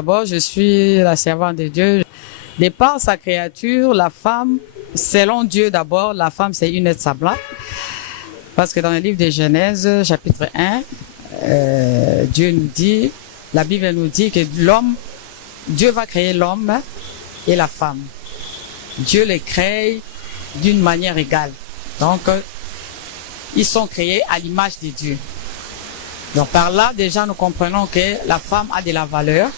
d'abord, je suis la servante de Dieu. De par sa créature, la femme, selon Dieu d'abord, la femme c'est une être semblable. Parce que dans le livre de Genèse, chapitre 1, Dieu nous dit, la Bible nous dit que Dieu va créer l'homme et la femme. Dieu les crée d'une manière égale. Donc, ils sont créés à l'image de Dieu. Donc par là, déjà, nous comprenons que la femme a de la valeur.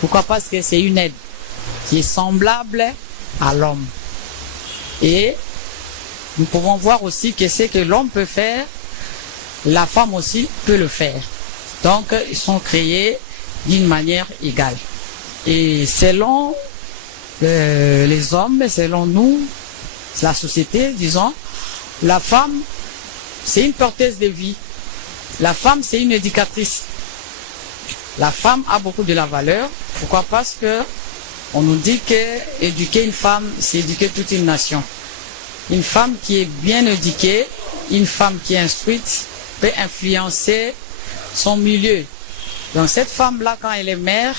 Pourquoi? Parce que c'est une aide qui est semblable à l'homme. Et nous pouvons voir aussi que ce que l'homme peut faire, la femme aussi peut le faire. Donc, ils sont créés d'une manière égale. Et selon les hommes, selon nous, la société, disons, la femme, c'est une porteuse de vie. La femme, c'est une éducatrice. La femme a beaucoup de la valeur. Pourquoi? Parce que on nous dit que éduquer une femme, c'est éduquer toute une nation. Une femme qui est bien éduquée, une femme qui est instruite, peut influencer son milieu. Donc cette femme-là, quand elle est mère,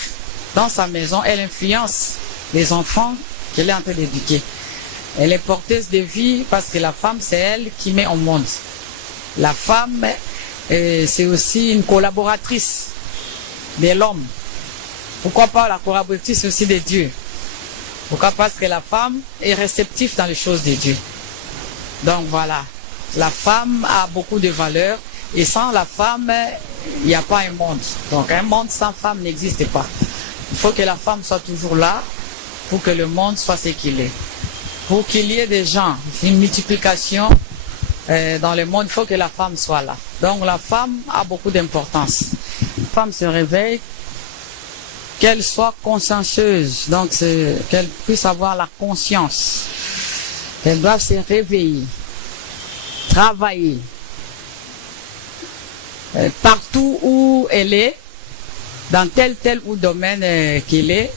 dans sa maison, elle influence les enfants qu'elle est en train d'éduquer. Elle est porteuse de vie parce que la femme, c'est elle qui met au monde. La femme, c'est aussi une collaboratrice de l'homme. Pourquoi pas la collaboratrice aussi de Dieu? Pourquoi? Parce que la femme est réceptive dans les choses de Dieu. Donc voilà, la femme a beaucoup de valeur et sans la femme, il n'y a pas un monde. Donc un monde sans femme n'existe pas. Il faut que la femme soit toujours là pour que le monde soit ce qu'il est. Pour qu'il y ait des gens, une multiplication dans le monde, il faut que la femme soit là. Donc la femme a beaucoup d'importance. La femme se réveille, qu'elle soit consciencieuse, donc qu'elle puisse avoir la conscience. Elle doit se réveiller, travailler. Partout où elle est, dans tel ou domaine qu'elle est,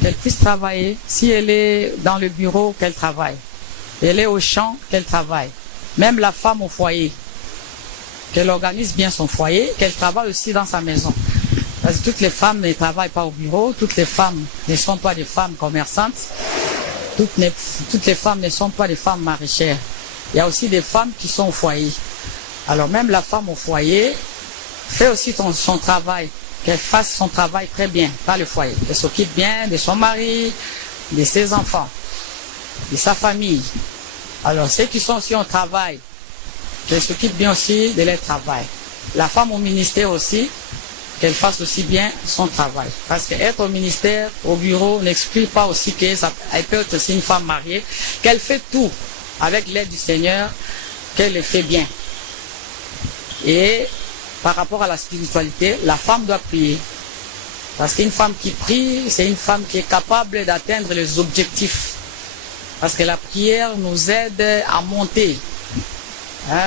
qu'elle puisse travailler. Si elle est dans le bureau, qu'elle travaille. Elle est au champ, qu'elle travaille. Même la femme au foyer, qu'elle organise bien son foyer, qu'elle travaille aussi dans sa maison. Parce que toutes les femmes ne travaillent pas au bureau, toutes les femmes ne sont pas des femmes commerçantes, toutes les femmes ne sont pas des femmes maraîchères. Il y a aussi des femmes qui sont au foyer. Alors même la femme au foyer fait aussi son travail, qu'elle fasse son travail très bien, pas le foyer. Elle s'occupe bien de son mari, de ses enfants, de sa famille. Alors ceux qui sont aussi au travail, qu'elle s'occupe bien aussi de leur travail. La femme au ministère aussi, qu'elle fasse aussi bien son travail. Parce qu'être au ministère, au bureau, n'exclut pas aussi qu'elle peut être aussi une femme mariée, qu'elle fait tout avec l'aide du Seigneur, qu'elle le fait bien. Et par rapport à la spiritualité, la femme doit prier. Parce qu'une femme qui prie, c'est une femme qui est capable d'atteindre les objectifs. Parce que la prière nous aide à monter.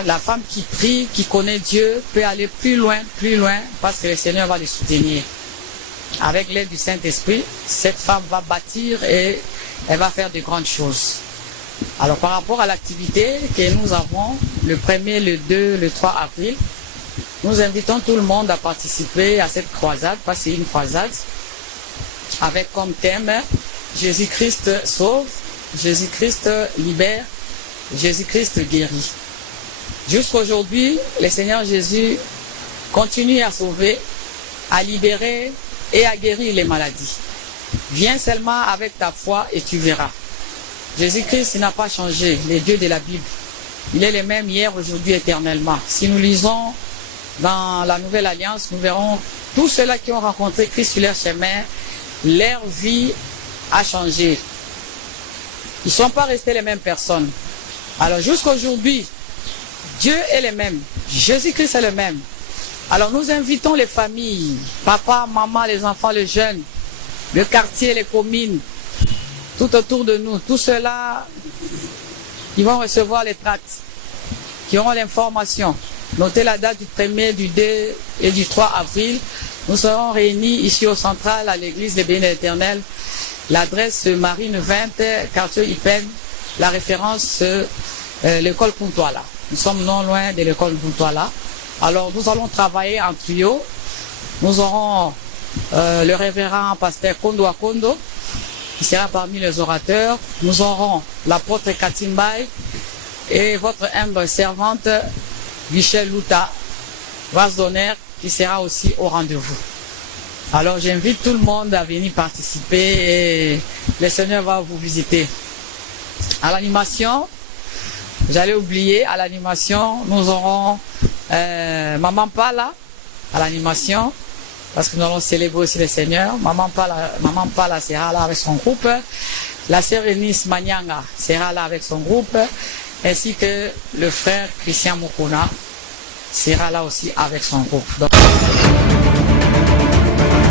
La femme qui prie, qui connaît Dieu, peut aller plus loin, parce que le Seigneur va les soutenir. Avec l'aide du Saint-Esprit, cette femme va bâtir et elle va faire de grandes choses. Alors par rapport à l'activité que nous avons, le 1er, le 2, le 3 avril, nous invitons tout le monde à participer à cette croisade, parce que c'est une croisade, avec comme thème Jésus-Christ sauve, Jésus-Christ libère, Jésus-Christ guérit. Jusqu'aujourd'hui, le Seigneur Jésus continue à sauver, à libérer et à guérir les maladies. Viens seulement avec ta foi et tu verras. Jésus-Christ n'a pas changé, le Dieu de la Bible. Il est le même hier, aujourd'hui, éternellement. Si nous lisons dans la Nouvelle Alliance, nous verrons tous ceux-là qui ont rencontré Christ sur leur chemin, leur vie a changé. Ils ne sont pas restés les mêmes personnes. Alors jusqu'aujourd'hui, Dieu est le même, Jésus-Christ est le même. Alors nous invitons les familles, papa, maman, les enfants, les jeunes, le quartier, les communes, tout autour de nous, tous ceux-là qui vont recevoir les tracts, qui auront l'information. Notez la date du 1er, du 2 et du 3 avril. Nous serons réunis ici au central à l'église des Bénis de l'Éternel. L'adresse Marine 20, quartier Ipen, la référence l'école Kuntwala. Nous sommes non loin de l'école Kuntwala. Alors nous allons travailler en trio. Nous aurons le révérend pasteur Kondo Akondo, qui sera parmi les orateurs. Nous aurons l'apôtre Katimbaï et votre humble servante Michel Louta, vase d'honneur, qui sera aussi au rendez-vous. Alors j'invite tout le monde à venir participer et le Seigneur va vous visiter. À l'animation, j'allais oublier, à l'animation, nous aurons Maman Pala à l'animation, parce que nous allons célébrer aussi le Seigneur. Maman Pala sera là avec son groupe. La sœur Eunice Manyanga sera là avec son groupe, ainsi que le frère Christian Mukuna sera là aussi avec son groupe. Donc,